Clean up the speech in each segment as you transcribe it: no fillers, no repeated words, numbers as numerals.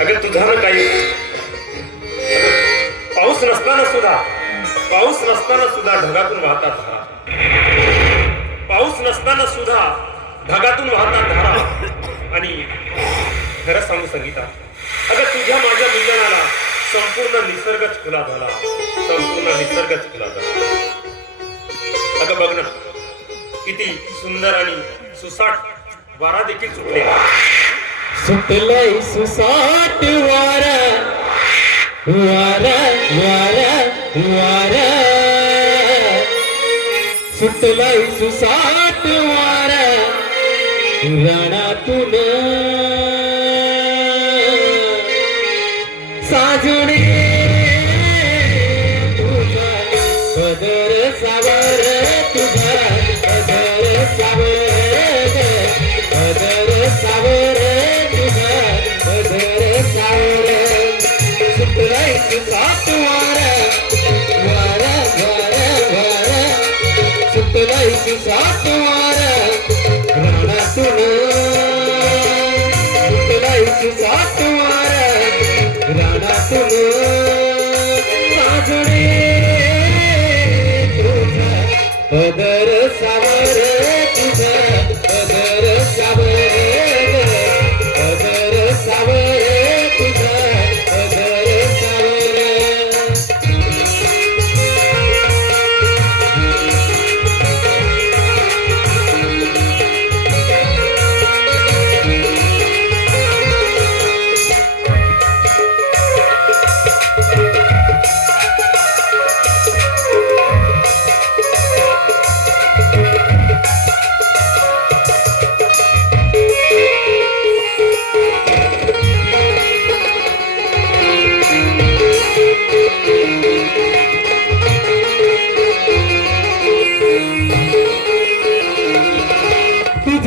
अगं तुझा ना काही पाऊस नसताना सुद्धा ढगातून वाहतात धारा. पाऊस नसताना सुद्धा ढगातून वाहतात धारा. आणि खरं सांगू संगीता, अगं तुझ्या माझ्या मिलनाला संपूर्ण निसर्गच खुला झाला. अगं बघ ना, किती सुंदर आणि सुसाट वारा देखील सुटलेला. सुटलय सुसाट वारा, वारा वारा वारा. सुटलय सुसाट वारा रणातून साजुणे तुझा पदर सावर, तुझा पदर सावर, पदर सावर, तुझा पदर सावर. सुटलय सुसाट वारा, वारा वारा वारा. सुटलय सुसाट वारा रणातून, सुटलय सुसाट वारा रणातून साजणे तुझा पदर सावर, तुझा पदर सावर, पदर सावर, तुझा पदर सावर.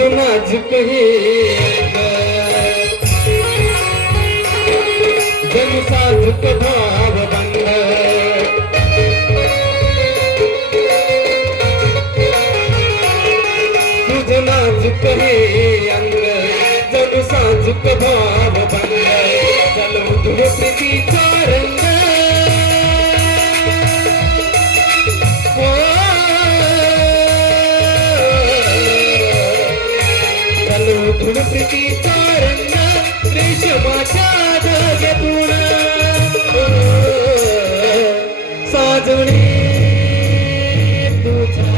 नाजुक ही जन साजुक भाव बंद. तुझ नाजुक ही अंग जन साजुक भाव बंद. चलो तुझ प्रीतीचा रंग, धुण प्रीतीचा रंग रेशमाच्या धाग्यातून साजणे तुझा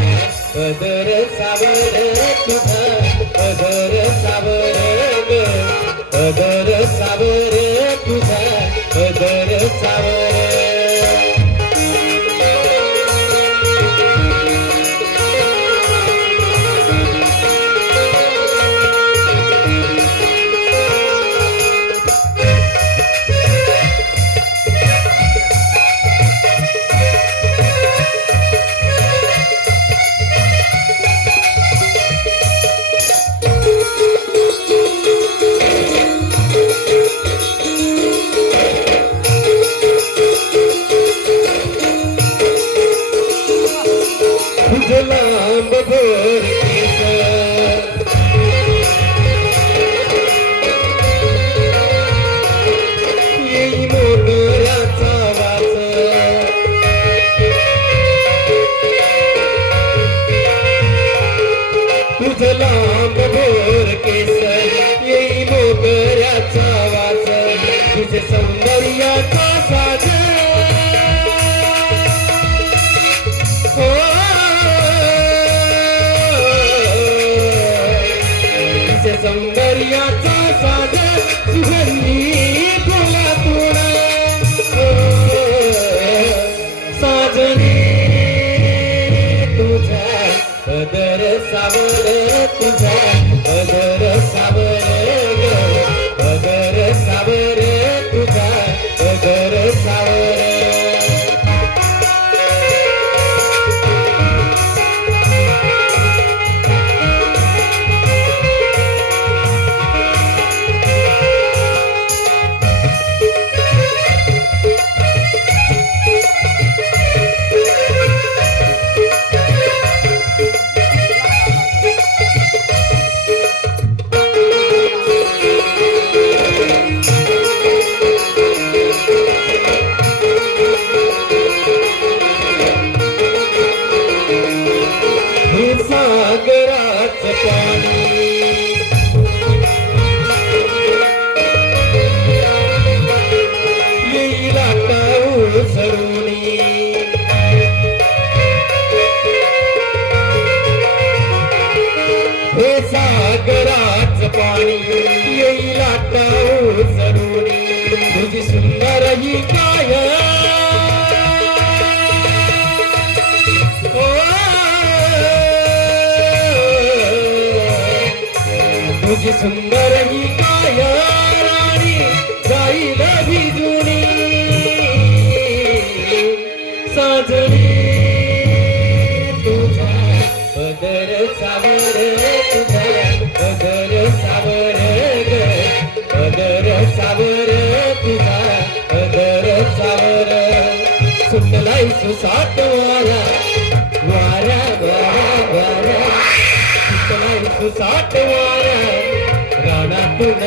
पदर सावर, तुझा पदर सावर, पदर सावर, तुझा पदर सावर. लांब भोर केस येई मोगऱ्याचा वास. तुझ लांब भोर केस येई मोगऱ्याचा वास. तुझे सौंदर्याचा साज, सौंदर्याचा साज सुगंधी फुलातून साजणे तुझा पदर सावर, तुझा पदर सावर, पदर सावर, तुझा पदर सावर. गरागराच पाणी येईल आता ओसरुनी हे सागराच पाणी येईल आता ओसरुनी तुझी सुंदर ही काय तुझी सुंदर ही काय राणी जाईल भिजुनी साजणी तुझा पदर सावर तुझा पदर सावर ग पदर सावर तुझा पदर सावर सुटलाई सुसाट वारा वारा वारा वारा सुटलाई सुसाट वारा रानातून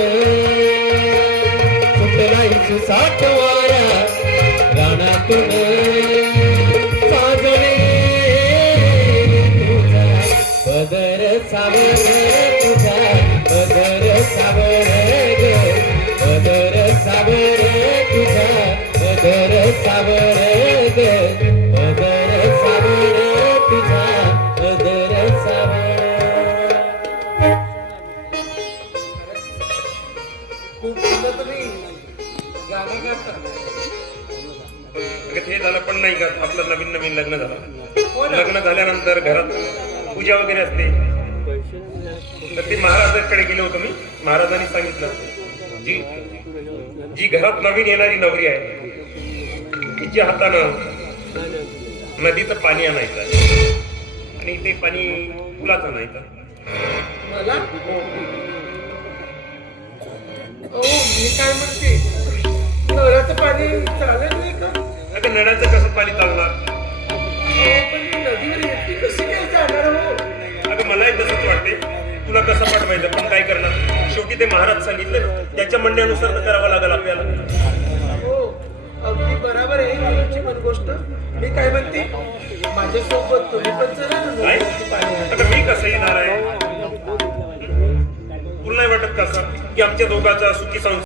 सुटलाई सुसाट वारा रानातून साजणे तुझा पदर सावर तुझा पदर सावर ग पदर सावर तुझा पदर सावर ग पदर सावर तुझा पदर सावर खूप सुंदर तुम्ही गाणं गाता. अगं ते झालं पण नाही का आपलं नवीन नवीन लग्न हो झालं ना. लग्न झाल्यानंतर घरात पूजा वगैरे असते तर ते महाराजांकडे गेलो होतो मी महाराजांनी सांगितलं जी जी घरात नवीन येणारी नवरी आहे तिच्या हातानं नदीचं पाणी आणायचं आहे. आणि ते पाणी फुलाचं आणायचं. मला ओ मी काय म्हणते नळाचं पाणी चालेल नाही का? अगं नळाचं कसं पाणी चालणार पण मी नदीवर एकटी कशी काय जाणार हो? अगं मलाही तसंच वाटते तुला कसं पाठवायचं पण काय करणार शेवटी ते महाराज सांगितले त्याच्या म्हणण्यानुसार तर करावं लागेल आपल्याला. हो अगदी बरोबर आहे तुमची पण गोष्ट. मी काय म्हणते माझ्यासोबत तुम्ही पण चला ना काय? नदीवरती पाणी आणायला. आता मी कसं येणार आहे तुला नाही वाटत कसं की आमच्या दोघांचा सुखी संसार